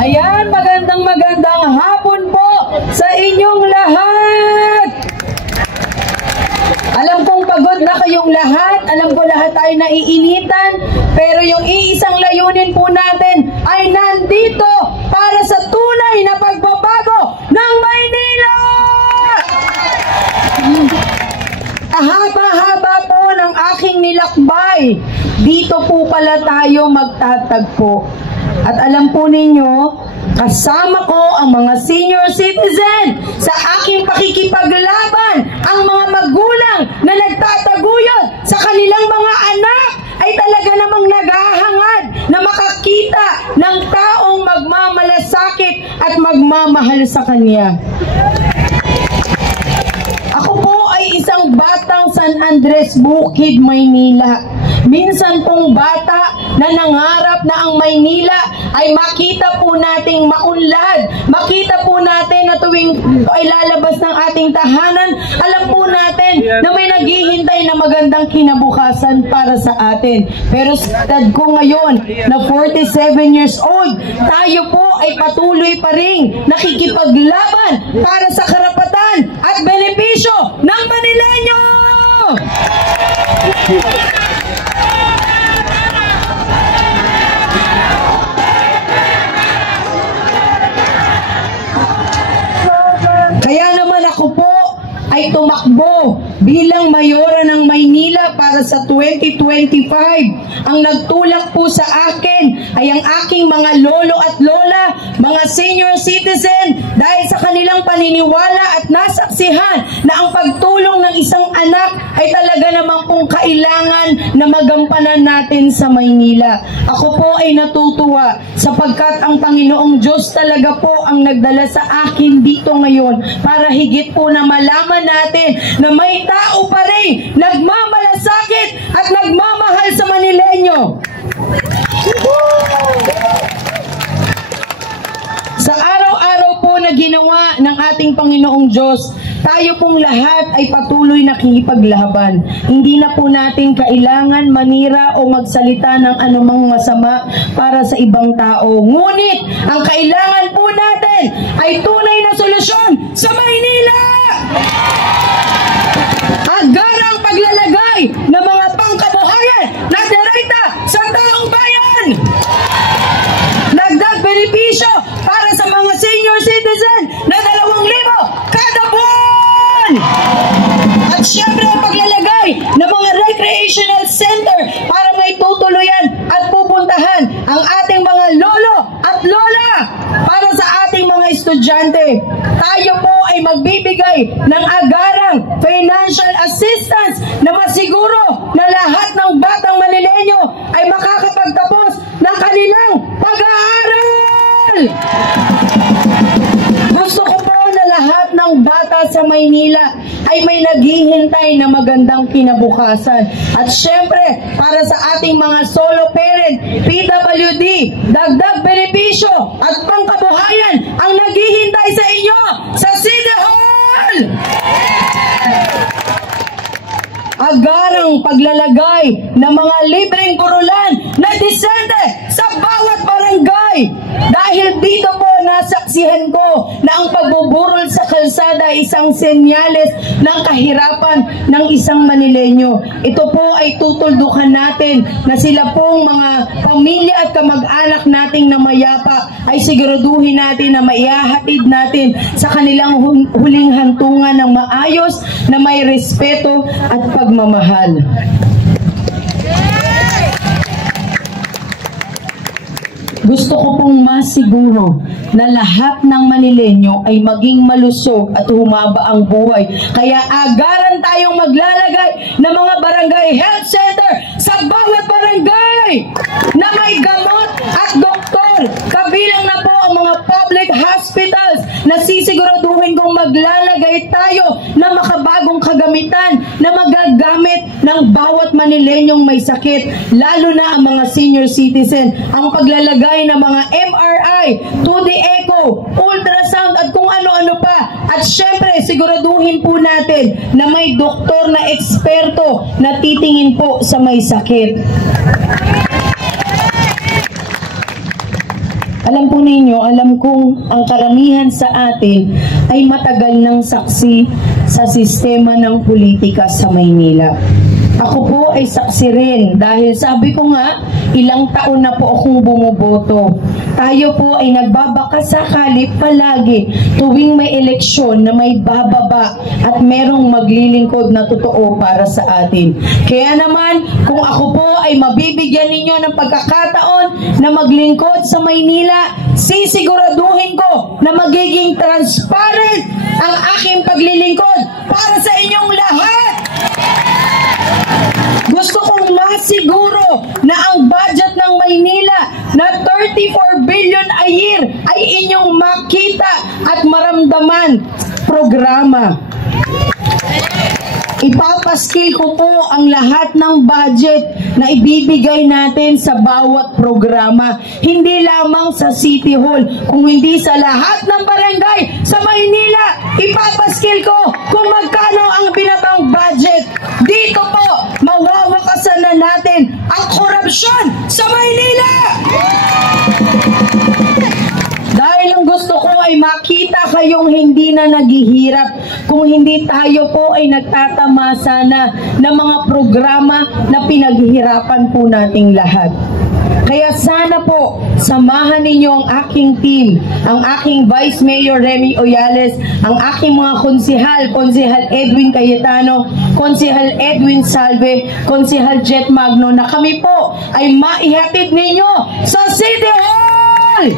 Ayan, magandang hapon po sa inyong lahat. Alam kong pagod na kayong lahat. Alam ko lahat tayo naiinitan. Pero yung iisang layunin po natin ay nandito para sa tunay na pagbabago ng Maynila. Haba-haba po ng aking nilakbay. Dito po pala tayo magtatagpo. At alam po ninyo, kasama ko ang mga senior citizen sa aking pakikipaglaban. Ang mga magulang na nagtataguyod sa kanilang mga anak ay talaga namang naghahangad na makakita ng taong magmamalasakit at magmamahal sa kanya. Ako po ay isang batang San Andres Bukid, Maynila. Minsan pong bata na nangarap na ang Maynila ay makita po nating maunlad. Makita po natin na tuwing ay lalabas ng ating tahanan, alam po natin na may naghihintay na magandang kinabukasan para sa atin. Pero sa edad ko ngayon na 47 years old, tayo po ay patuloy pa rin nakikipaglaban para sa karapatan at benepisyo ng Manileño! Kaya naman ako po ay tumakbo bilang mayora ng Maynila para sa 2025. Ang nagtulak po sa akin ay ang aking mga lolo at lola, mga senior citizen, dahil sa kanilang paniniwala at nasaksihan na ang pagtulong ng isang anak ay talaga namang pong kailangan na magampanan natin sa Maynila. Ako po ay natutuwa sapagkat ang Panginoong Diyos talaga po ang nagdala sa akin dito ngayon para higit po na malaman natin na may tao pa rin nagmamalasakit at nagmamahal sa Manileño. Sa araw-araw po na ginawa ng ating Panginoong Diyos, tayo pong lahat ay patuloy nakikipaglaban. Hindi na po natin kailangan manira o magsalita ng anumang masama para sa ibang tao. Ngunit, ang kailangan po natin ay tunay na solusyon sa Maynila! Agarang paglalagay ng mga pangkabuhayan na direkta sa taong bayan! Dagdag benepisyo para sa mga senior citizen na 2,000 kada buwan! At syempre ang paglalagay ng mga recreational center para may tutuluyan at pupuntahan ang ating mga lolo at lola para sa ating mga estudyante. Tayo po ay magbibigay ng agarang financial assistance na masiguro na lahat ng batang Manileño ay makakapagtapos ng kanilang pag-aaral. Gusto ko po na lahat ng bata sa Maynila ay may naghihintay na magandang kinabukasan. At syempre, para sa ating mga solo parent, PWD, dagdag benepisyo at pangkabuhayan ang naghihintay sa inyo sa City Hall! Agarang paglalagay ng mga libreng burulan na disente sa bawat barangay. Dahil dito po nasaksihan ko na ang pagbuburol sa kalsada ay isang senyales ng kahirapan ng isang Manileño. Ito po ay tutuldukan natin na sila pong mga pamilya at kamag-anak nating na mayapa ay siguraduhin natin na maihahatid natin sa kanilang huling hantungan ng maayos na may respeto at pagmamahal. Gusto ko pong masiguro na lahat ng Manileño ay maging malusog at humaba ang buhay. Kaya agaran tayong maglalagay ng mga barangay health center sa bawat barangay na may gamot at doktor. Kabilang na po ang mga public hospitals na sisiguraduhin kong maglalagay tayo ng makabagong kagamitan na magagamit ng bawat Manileñong may sakit, lalo na ang mga senior citizen. Ang paglalagay ng mga MRI, 2D echo, ultrasound at kung ano-ano pa. At syempre, siguraduhin po natin na may doktor na eksperto na titingin po sa may sakit. Alam po ninyo, alam kong ang karamihan sa atin ay matagal ng saksi sa sistema ng politika sa Maynila. Ako po ay saksi rin dahil sabi ko nga, ilang taon na po akong bumuboto. Tayo po ay nagbabakasakali palagi tuwing may eleksyon na may bababa at merong maglilingkod na totoo para sa atin. Kaya naman, kung ako po ay mabibigyan ninyo ng pagkakataon na maglingkod sa Maynila, sisiguraduhin ko na magiging transparent ang aking paglilingkod para sa inyong lahat. Gusto kong masiguro na ang budget ng Maynila na 34 billion a year ay inyong makita at maramdaman programa. Ipapaskil ko po ang lahat ng budget na ibibigay natin sa bawat programa. Hindi lamang sa City Hall, kung hindi sa lahat ng barangay sa Maynila. Ipapaskil ko kung magkano ang binabang budget. Dito po, mawawakasan na natin ang korupsyon sa Maynila! Dahil ang gusto ko ay makita kayong hindi na naghihirap kung hindi tayo po ay nagtatamasa na ng mga programa na pinaghihirapan po nating lahat. Kaya sana po, samahan ninyo ang aking team, ang aking Vice Mayor Remy Oyales, ang aking mga konsihal, Konsihal Edwin Cayetano, Konsihal Edwin Salve, Konsihal Jet Magno, na kami po ay maihatid ninyo sa City Hall!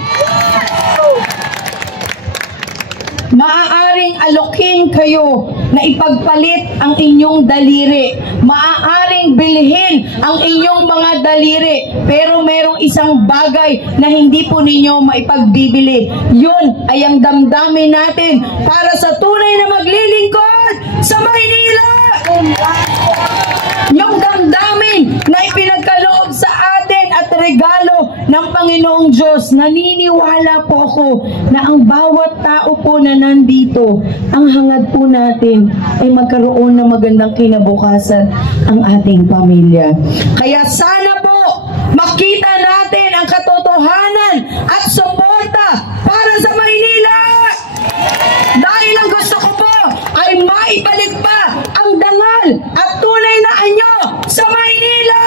Maaaring alokin kayo na ipagpalit ang inyong daliri. Maaaring bilhin ang inyong mga daliri. Pero merong isang bagay na hindi po ninyo maipagbibili. Yun ay ang damdamin natin para sa tunay na maglilingkod sa Maynila. Yung damdamin na ipinagkaloob sa atin at regalo ng Panginoong Diyos. Naniniwala po ako na ang bawat tao po na nandito, ang hangad po natin ay magkaroon ng magandang kinabukasan ang ating pamilya. Kaya sana po makita natin ang katotohanan at suporta para sa Maynila. Dahil ang gusto ko po ay maibalik pa ang dangal at tunay na anyo sa Maynila.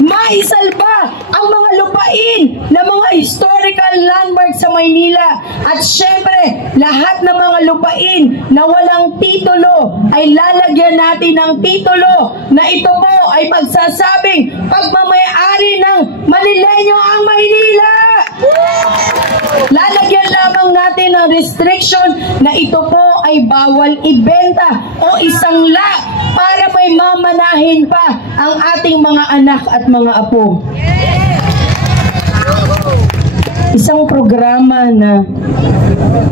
Maisalba ang mga lupain na mga historical landmark sa Maynila. At syempre, lahat ng mga lupain na walang titulo ay lalagyan natin ng titulo na ito po ay magsasabing pagmamayari ng Manileño ang Maynila. Lalagyan lamang natin ng restriction na ito po ay bawal ibenta o isangla para may mamanahin pa ang ating mga anak at mga apo. Isang programa na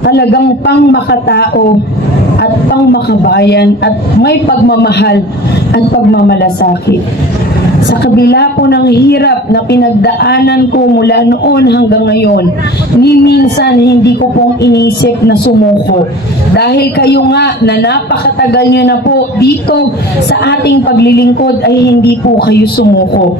talagang pang makatao at pang makabayan at may pagmamahal at pagmamalasakit. Sa kabila po ng hirap na pinagdaanan ko mula noon hanggang ngayon, ni minsan hindi ko pong inisip na sumuko. Dahil kayo nga na napakatagal nyo na po dito sa ating paglilingkod ay hindi po kayo sumuko.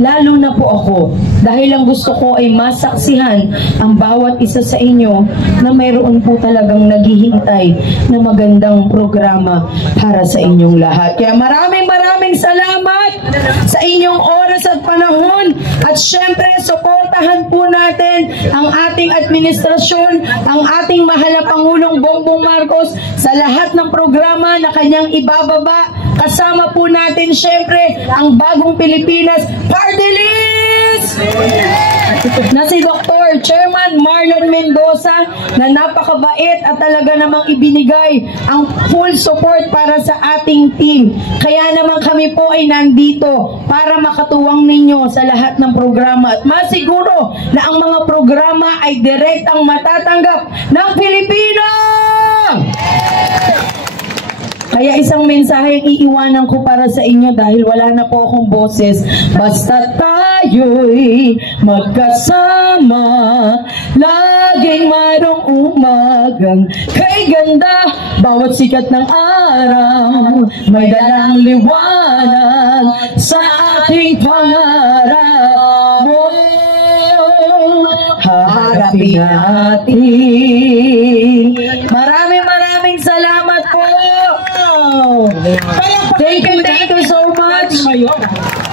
Lalo na po ako, dahil ang gusto ko ay masaksihan ang bawat isa sa inyo na mayroon po talagang naghihintay na magandang programa para sa inyong lahat. Kaya maraming salamat sa inyong oras at panahon. At syempre, suportahan po natin ang ating administrasyon, ang ating mahal na Pangulong Bongbong Marcos sa lahat ng programa na kanyang ibababa. Kasama po natin syempre ang Bagong Pilipinas Party List na si Dr. Chairman Marlon Mendoza, na napakabait at talaga namang ibinigay ang full support para sa ating team. Kaya naman kami po ay nandito para makatuwang ninyo sa lahat ng programa at masiguro na ang mga programa ay direktang matatanggap ng Pilipino. Kaya isang mensaheng iiwanan ko para sa inyo dahil wala na po akong boses. Basta tayo'y magkasama, laging mayroong umagang kay ganda. Bawat sikat ng araw may dalang liwanag sa ating pangarap mo. Haharapin natin. Maraming salamat po. Thank you so much.